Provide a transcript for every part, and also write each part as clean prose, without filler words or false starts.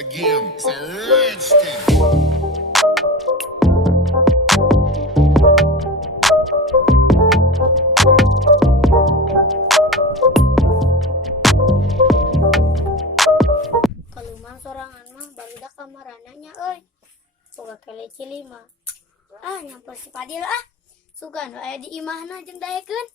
again. It's a rich thing. Kalau mah sorangan mah barudak kamarananya euy. Boga keleci 5. Nyamper si Padil sugan aya di imahna jeung daekeun.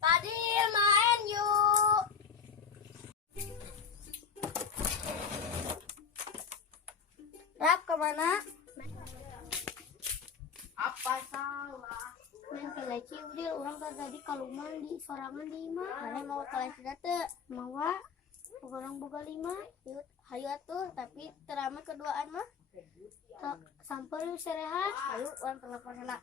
Padil main yuk. Rap kemana? Apa salah? Main keleci udil orang tadi kaluman di sorangan di imah. Mana mau keleci teh? Mawa orang boga 5. Yuk hayu atuh tapi terame keduaan mah. Samper yuk serehat. Ayo orang telepon heula.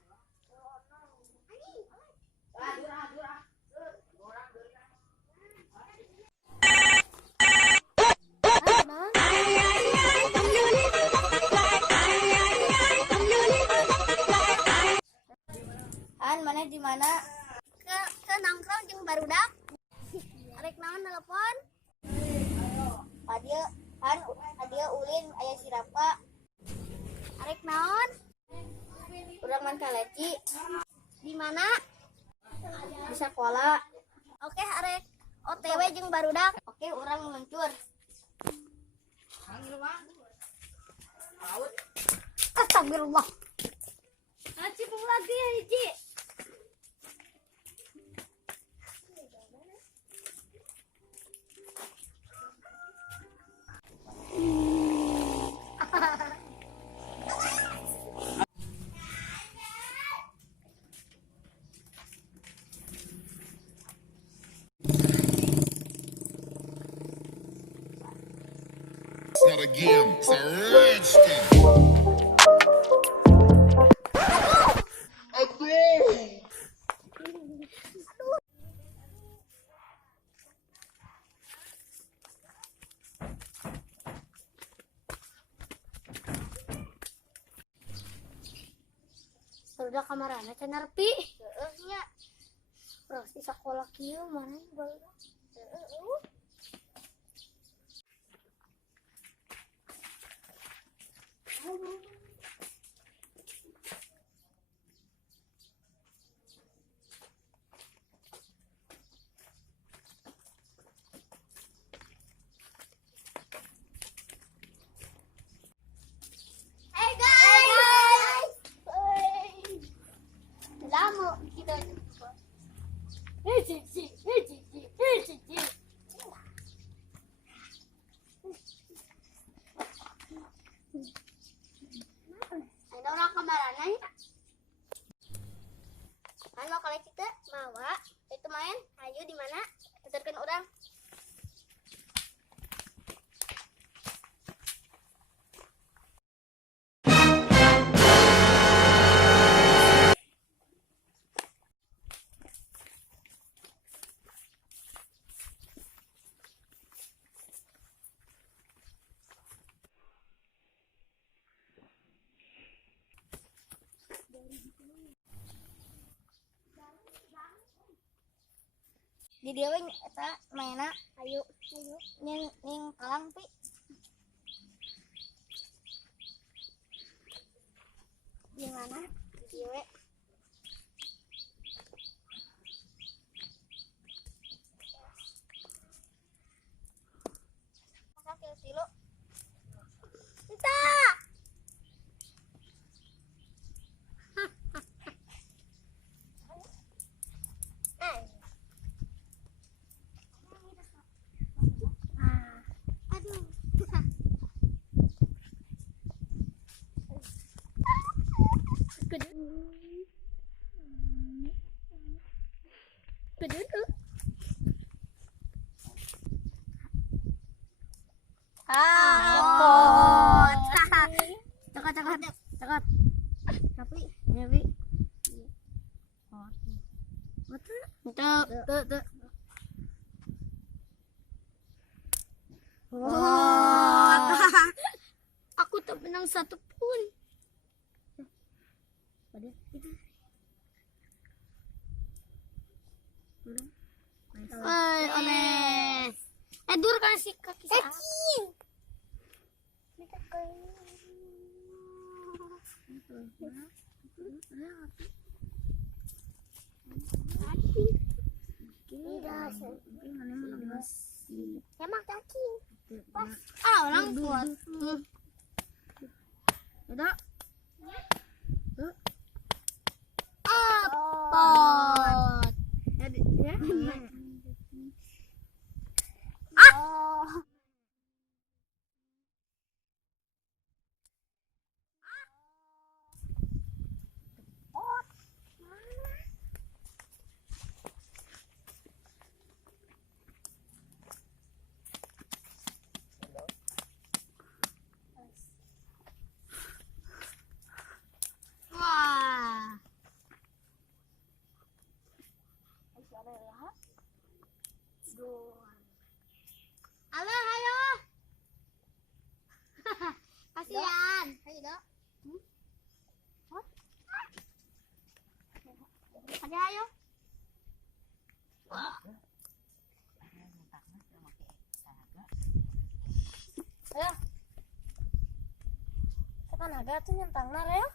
Mana di mana? Ke nongkrong jeung barudak. Arek naon telepon? Adia ulin aya si Rafa. Arek naon? Urang man kaleci. Di mana? Di sekolah. Oke, arek OTW jeung barudak. Oke, urang meluncur. Astagfirullah. Cipung lagi ya, hiji. It's not a game. It's a rich thing. Sudah kamarana can nerpi. Heeh nya. Terus di sekolah kieu mana barudak. Hey guys. Lama kita. Cici. Ada orang kamarana ya? Mau koleksi teh? Mawa. Itu main. Ayo di mana? Tuturkeun urang. Di dia we eta mainna ayo ning kalang pi. Di mana? Di dia we. Pakai silo. Entah. Apot. Cakap. Tapi nyebi. Betul. Tuh. Aku tak menang satu pun. Oles. Dur kasih kaki saya. Emang kaki. Orang kuat. Udah. Apot. Ya. Wah. Halo, ayo. Kasihan. Ayo, Dok. Ada ayo. Ayo. Tekan naga tuh nyentang nar ya.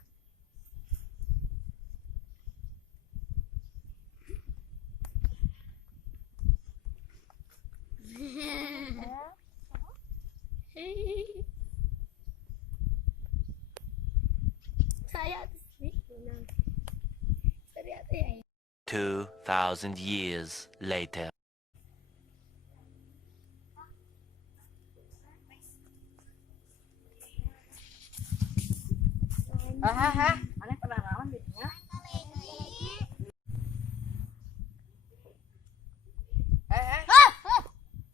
Saya sih. Ternyata ya. 2,000 years later. Aneh pernah naon gitu ya.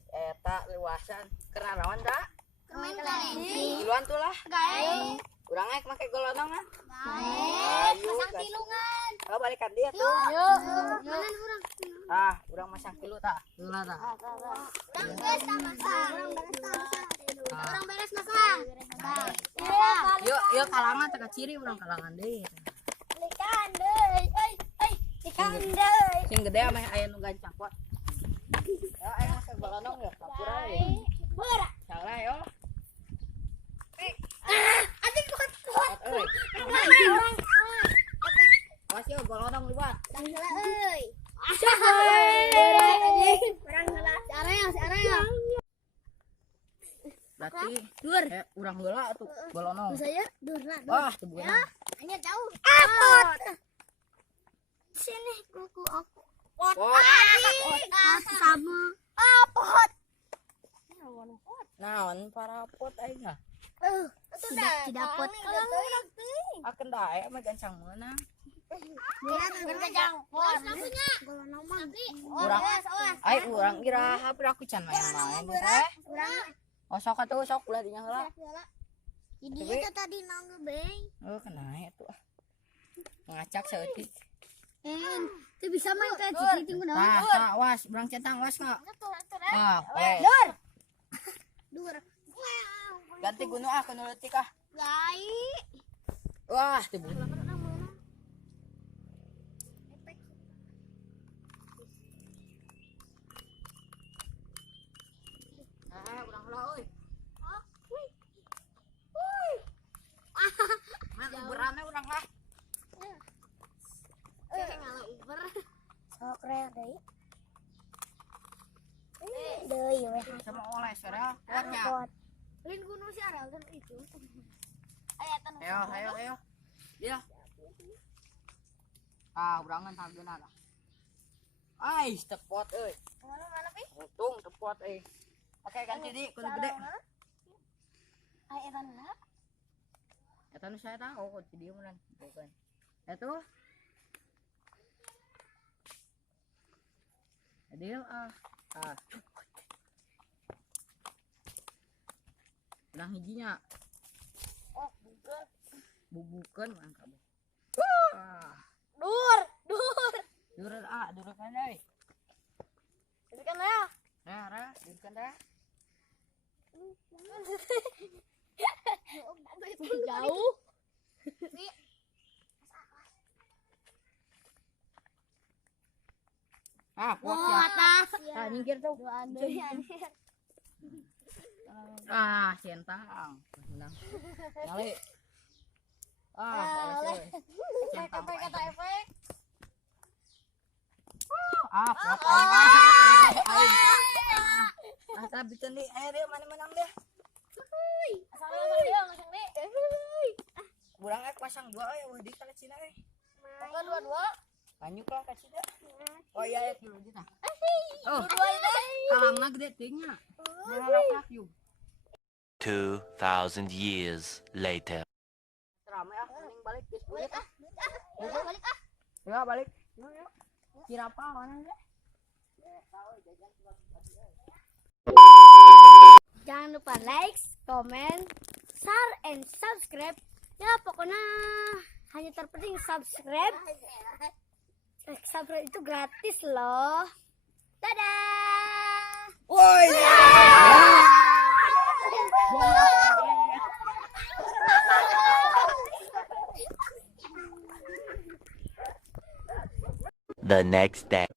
Eta luasan kena naon da? Main kelinci. Duluan tuh lah. Gae. Urang aek make golonong ah. Gae. Pasang tilungan. Kalau balikan dia tuh. Mana orang? Ah, urang masang kilu tak? Lula tak? Orang beres masang. Orang beres masang. Yuk kalangan teka ciri urang kalangan deui. Ikan deui. Ikan deui. Sing gede mah aya nu gancang kuat. Ya aya make golonong ya kapura ya. Bora. Salah yo. Adik kuat. Euy. Orang. Awas yo golonong luar. Orang heula euy. Orang heula. Araya. Berarti urang heula tuh golonong. Saya durna. Wah, teu beunang. Hanya jauh. Apot. Sini kuku aku. Pot. Sama. Apot. Naon para pot aing ah. Tidak pot. Akeun da aya mah gancang meunang. Urang iraha aku can main-main teh. Oh sok atuh sok ulah dinya heula. Ini itu tadi nangge beng. Oh kena atuh. Ngacak saeutik. Itu bisa main kayak cici kunaon. Tah, was, urang centang was enggak? Ah, Dur. ganti gunung ah kuno leutik ah. Gai. Wah, teu beunang. Urang heula euy. Mah uberana urang ah. Ngala Uber. Sok rea deui. Deui we. Sama oleh sera, kuatnya. Lin gunung si Aral kan itu. Ayo. Dia. Ah, urangan hargeuna lah. Ai, tepot euy. Mana pi? Untung tepot euy. Oke, ganti di kudu gede. Ai eta na. Eta nu saya tahu di dieu mun bukan. Eta Adil ah. Ulang hijinya. Oh, Bubukeun mangka. dur. Durur kan deui. Itu kan ya. Durur kan dah. Jauh. Kuat ya. Atas. Nyingkir tuh. Centang. Menang. Kali. Centang. Kata efek. Kuat. Tapi tadi air dia mana menang dia. Asal dia. Urang pasang 2 euy di kali Cina euy. Bukan dua. Banyak lah kasih dah. Oh iya dulu kita. Oh. Kalangna gede tingnya. Berapa yuk? 2,000 years later. Ramai mending balik guys. Balik ah. Ya balik. Yuk. Kira apa mana deh? Jangan lupa like, comment, share, and subscribe. Ya pokoknya hanya terpenting subscribe. Subscribe itu gratis loh. Dadah. Woi. The next day.